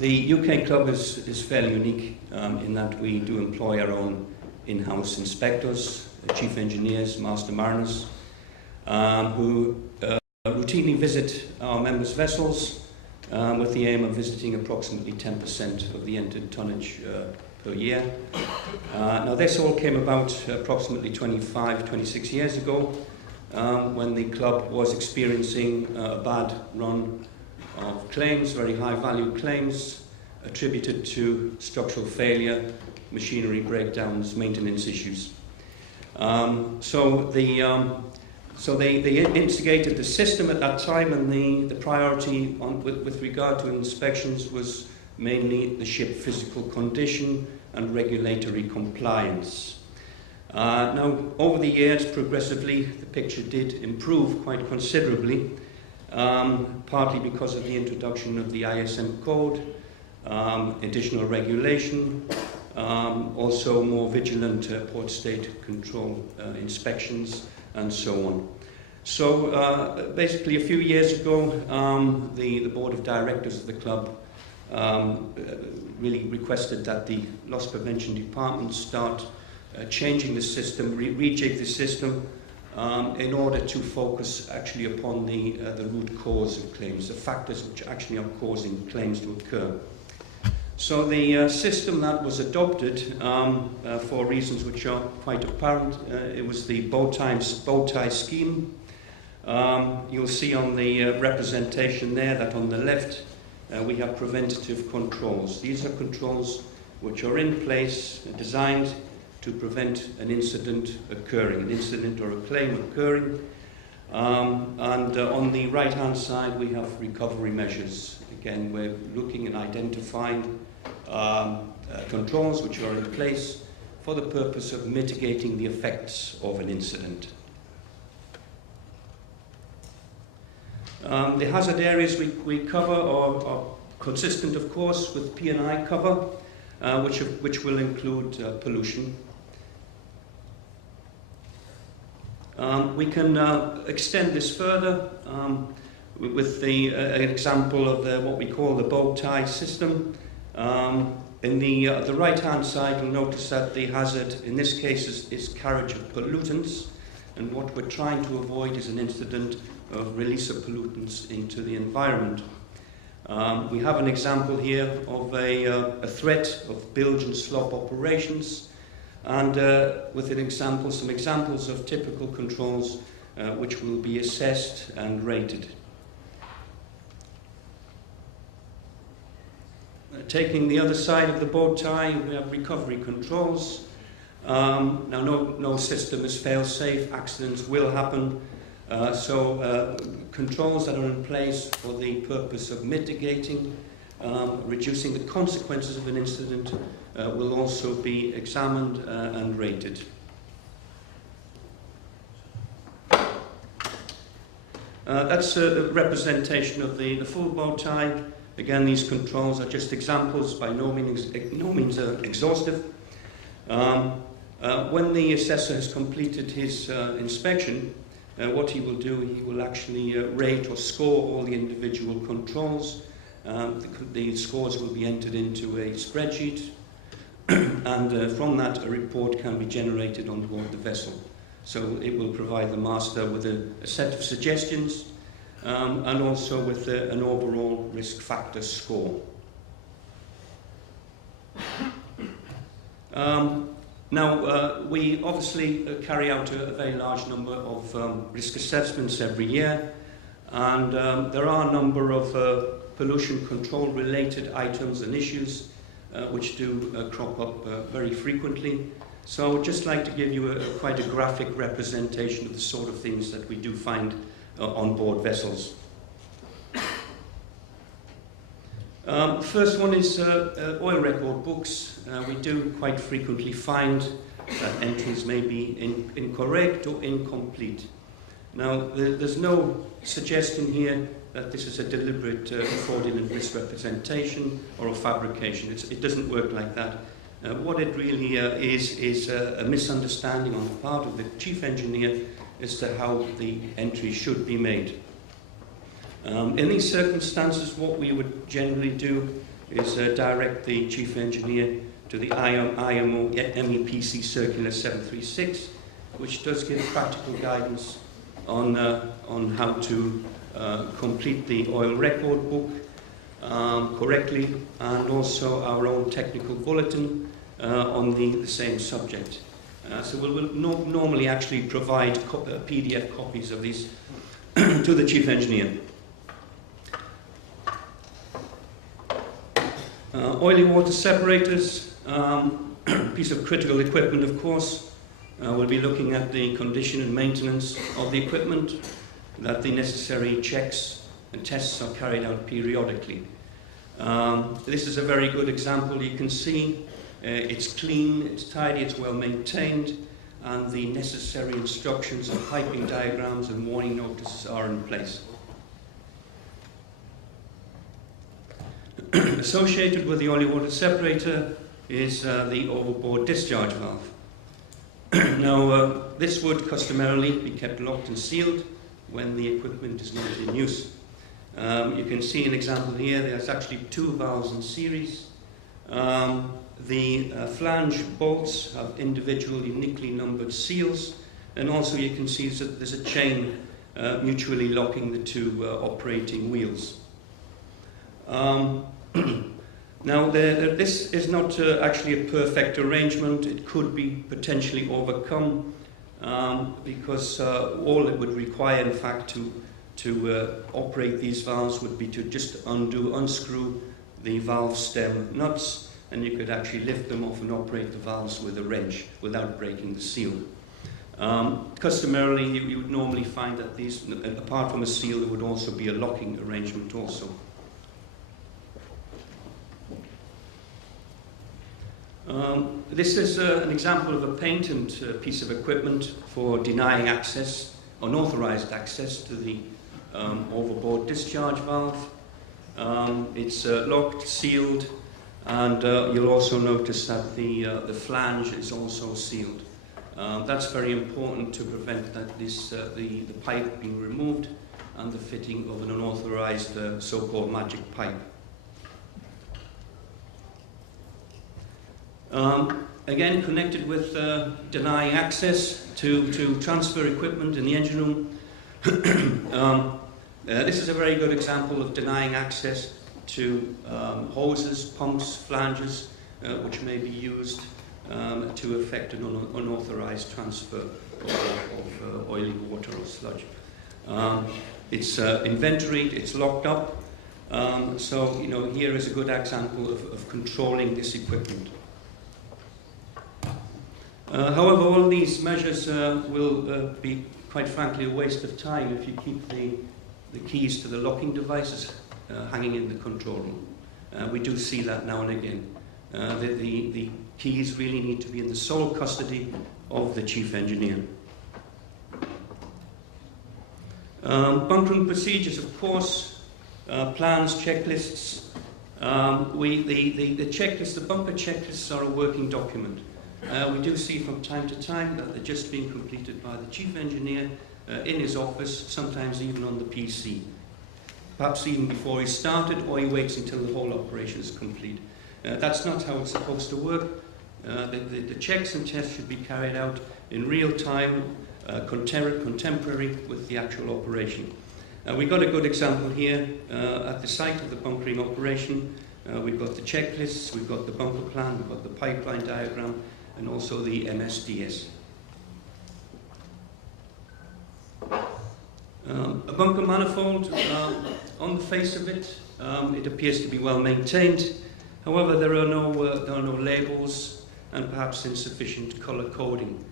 The UK club is fairly unique in that we do employ our own in-house inspectors, chief engineers, master mariners, who routinely visit our members' vessels with the aim of visiting approximately 10% of the entered tonnage per year. Now this all came about approximately 26 years ago when the club was experiencing a bad run of claims, very high value claims attributed to structural failure, machinery breakdowns, maintenance issues. So they instigated the system at that time, and the priority with regard to inspections was mainly the ship physical condition and regulatory compliance. Now, over the years, progressively, the picture did improve quite considerably, partly because of the introduction of the ISM code, additional regulation, also more vigilant port state control inspections, and so on. So basically a few years ago, the board of directors of the club really requested that the loss prevention department start changing the system, rejig the system in order to focus actually upon the root cause of claims, the factors which actually are causing claims to occur. So the system that was adopted for reasons which are quite apparent, it was the bow tie scheme. You'll see on the representation there that on the left we have preventative controls. These are controls which are in place, designed to prevent an incident occurring, an incident or a claim occurring. And on the right-hand side we have recovery measures. Again, we're looking and identifying controls which are in place for the purpose of mitigating the effects of an incident. The hazard areas we cover are consistent, of course, with P&I cover, which will include pollution. We can extend this further with an example of what we call the bow tie system. In the right-hand side, you'll notice that the hazard in this case is carriage of pollutants, and what we're trying to avoid is an incident of release of pollutants into the environment. We have an example here of a threat of bilge and slop operations, and with some examples of typical controls which will be assessed and rated. Taking the other side of the bow tie, we have recovery controls. Now, no system is fail-safe. Accidents will happen. So controls that are in place for the purpose of mitigating, reducing the consequences of an incident will also be examined and rated. That's a representation of the full bow tie. Again, these controls are just examples, by no means exhaustive. When the assessor has completed his inspection, what he will do, he will actually rate or score all the individual controls. The scores will be entered into a spreadsheet, and from that a report can be generated on board the vessel. So it will provide the master with a set of suggestions and also with an overall risk factor score. Now, we obviously carry out a very large number of risk assessments every year, and there are a number of pollution control related items and issues which do crop up very frequently. So I would just like to give you quite a graphic representation of the sort of things that we do find on board vessels. First one is oil record books. We do quite frequently find that entries may be incorrect or incomplete. Now, there's no suggestion here that this is a deliberate fraudulent misrepresentation or a fabrication. It doesn't work like that. What it really is a misunderstanding on the part of the chief engineer as to how the entry should be made. In these circumstances, what we would generally do is direct the Chief Engineer to the IMO MEPC Circular 736, which does give practical guidance on how to complete the oil record book correctly, and also our own technical bulletin on the same subject. So we'll normally actually provide PDF copies of these to the Chief Engineer. Oily water separators, piece of critical equipment, of course. We'll be looking at the condition and maintenance of the equipment, that the necessary checks and tests are carried out periodically. This is a very good example. You can see it's clean, it's tidy, it's well maintained, and the necessary instructions and piping diagrams and warning notices are in place. Associated with the oily water separator is the overboard discharge valve. Now, this would customarily be kept locked and sealed when the equipment is not in use. You can see an example here. There's actually 2 valves in series. The flange bolts have individual uniquely numbered seals, and also you can see that there's a chain mutually locking the 2 operating wheels. Now, this is not actually a perfect arrangement. It could be potentially overcome because all it would require, in fact, to operate these valves would be to just unscrew the valve stem nuts, and you could actually lift them off and operate the valves with a wrench without breaking the seal. Customarily, you would normally find that these, apart from a seal, there would also be a locking arrangement also. This is an example of a patent piece of equipment for denying access, unauthorized access to the overboard discharge valve. It's locked, sealed, and you'll also notice that the flange is also sealed. That's very important to prevent that the pipe being removed and the fitting of an unauthorized so-called magic pipe. Again, connected with denying access to transfer equipment in the engine room. This is a very good example of denying access to hoses, pumps, flanges, which may be used to effect an unauthorized transfer of oily water or sludge. It's inventoried, it's locked up, so here is a good example of controlling this equipment. However, all these measures will be, quite frankly, a waste of time if you keep the keys to the locking devices hanging in the control room. We do see that now and again. The keys really need to be in the sole custody of the chief engineer. Bunkering procedures, of course, plans, checklists. The checklist, the bunker checklists are a working document. We do see from time to time that they're just being completed by the chief engineer in his office, sometimes even on the PC. Perhaps even before he started, or he waits until the whole operation is complete. That's not how it's supposed to work. The checks and tests should be carried out in real time, contemporary with the actual operation. We've got a good example here at the site of the bunkering operation. We've got the checklists, we've got the bunker plan, we've got the pipeline diagram, and also the MSDS. A bunker manifold, on the face of it, it appears to be well maintained. However, there are no labels and perhaps insufficient colour coding.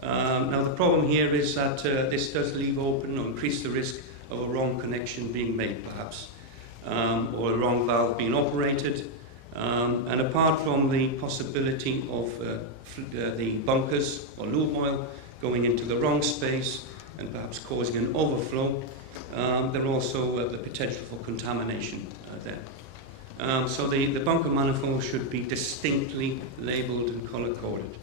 Now, the problem here is that this does leave open or increase the risk of a wrong connection being made, perhaps, or a wrong valve being operated. And apart from the possibility of the bunkers or lube oil going into the wrong space and perhaps causing an overflow, there are also the potential for contamination there. So the bunker manifold should be distinctly labelled and colour-coded.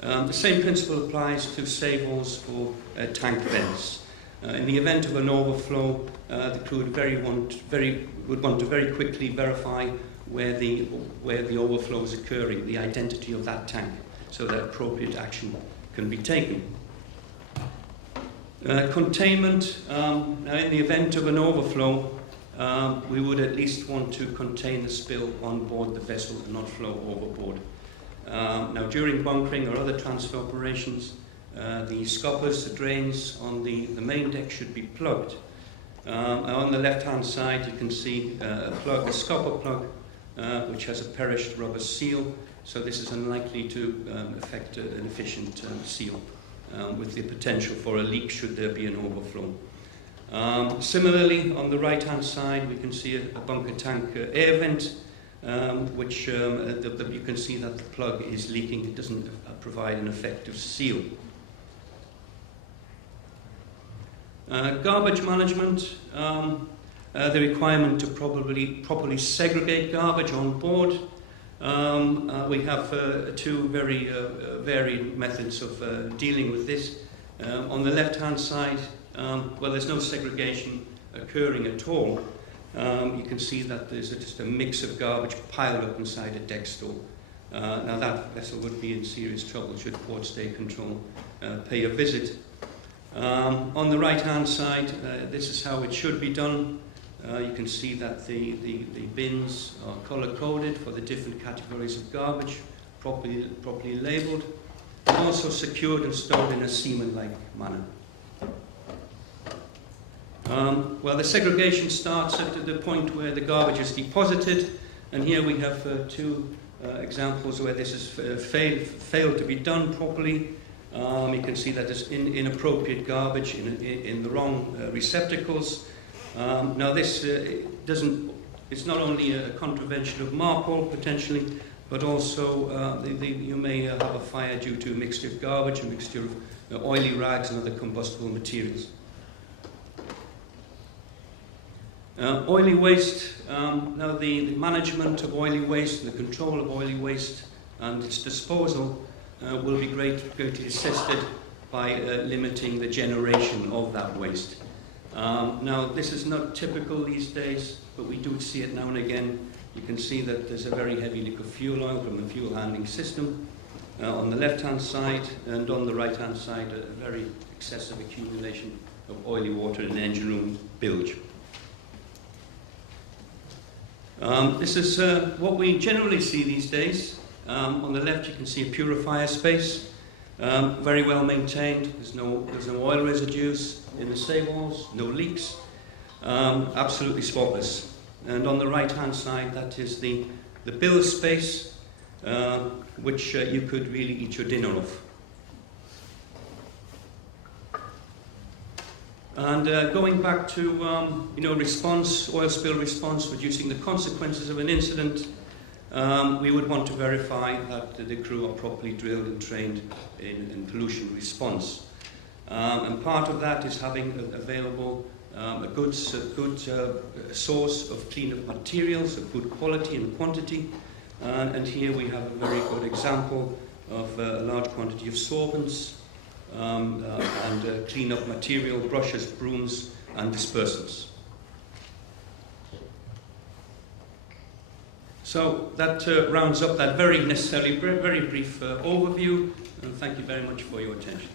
The same principle applies to save-holes for tank vents. In the event of an overflow, the crew would want to very quickly verify where the overflow is occurring, the identity of that tank, so that appropriate action can be taken. Containment. Now, in the event of an overflow, we would at least want to contain the spill on board the vessel and not flow overboard. Now, during bunkering or other transfer operations, the scoppers, the drains on the main deck should be plugged. On the left-hand side, you can see a plug, a scopper plug, which has a perished rubber seal, so this is unlikely to affect an efficient seal, with the potential for a leak should there be an overflow. Similarly, on the right-hand side, we can see a bunker tank air vent, which you can see that the plug is leaking. It doesn't provide an effective seal. Garbage management, the requirement to properly segregate garbage on board. We have two very varied methods of dealing with this. On the left-hand side, well, there's no segregation occurring at all. You can see that there's just a mix of garbage piled up inside a deck store. Now that vessel would be in serious trouble should Port Stay Control pay a visit. On the right-hand side, this is how it should be done. You can see that the bins are colour-coded for the different categories of garbage, properly labelled, and also secured and stored in a seaman-like manner. Well, the segregation starts at the point where the garbage is deposited, and here we have two examples where this has failed to be done properly. You can see that there's inappropriate garbage in the wrong receptacles. Now this it's not only a contravention of MARPOL potentially, but also you may have a fire due to a mixture of garbage, a mixture of oily rags and other combustible materials. Oily waste. Now the management of oily waste, the control of oily waste and its disposal will be greatly assisted by limiting the generation of that waste. Now, this is not typical these days, but we do see it now and again. You can see that there's a very heavy leak of fuel oil from the fuel handling system on the left-hand side, and on the right-hand side, a very excessive accumulation of oily water in the engine room bilge. This is what we generally see these days. On the left, you can see a purifier space, very well maintained. There's no oil residues in the stables, no leaks, absolutely spotless. And on the right-hand side, that is the bilge space, which you could really eat your dinner off. And going back to response, oil spill response, reducing the consequences of an incident. We would want to verify that the crew are properly drilled and trained in pollution response. And part of that is having available a good source of clean-up materials of good quality and quantity. And here we have a very good example of a large quantity of solvents and clean-up material, brushes, brooms, and dispersants. So that rounds up that very brief overview, and thank you very much for your attention.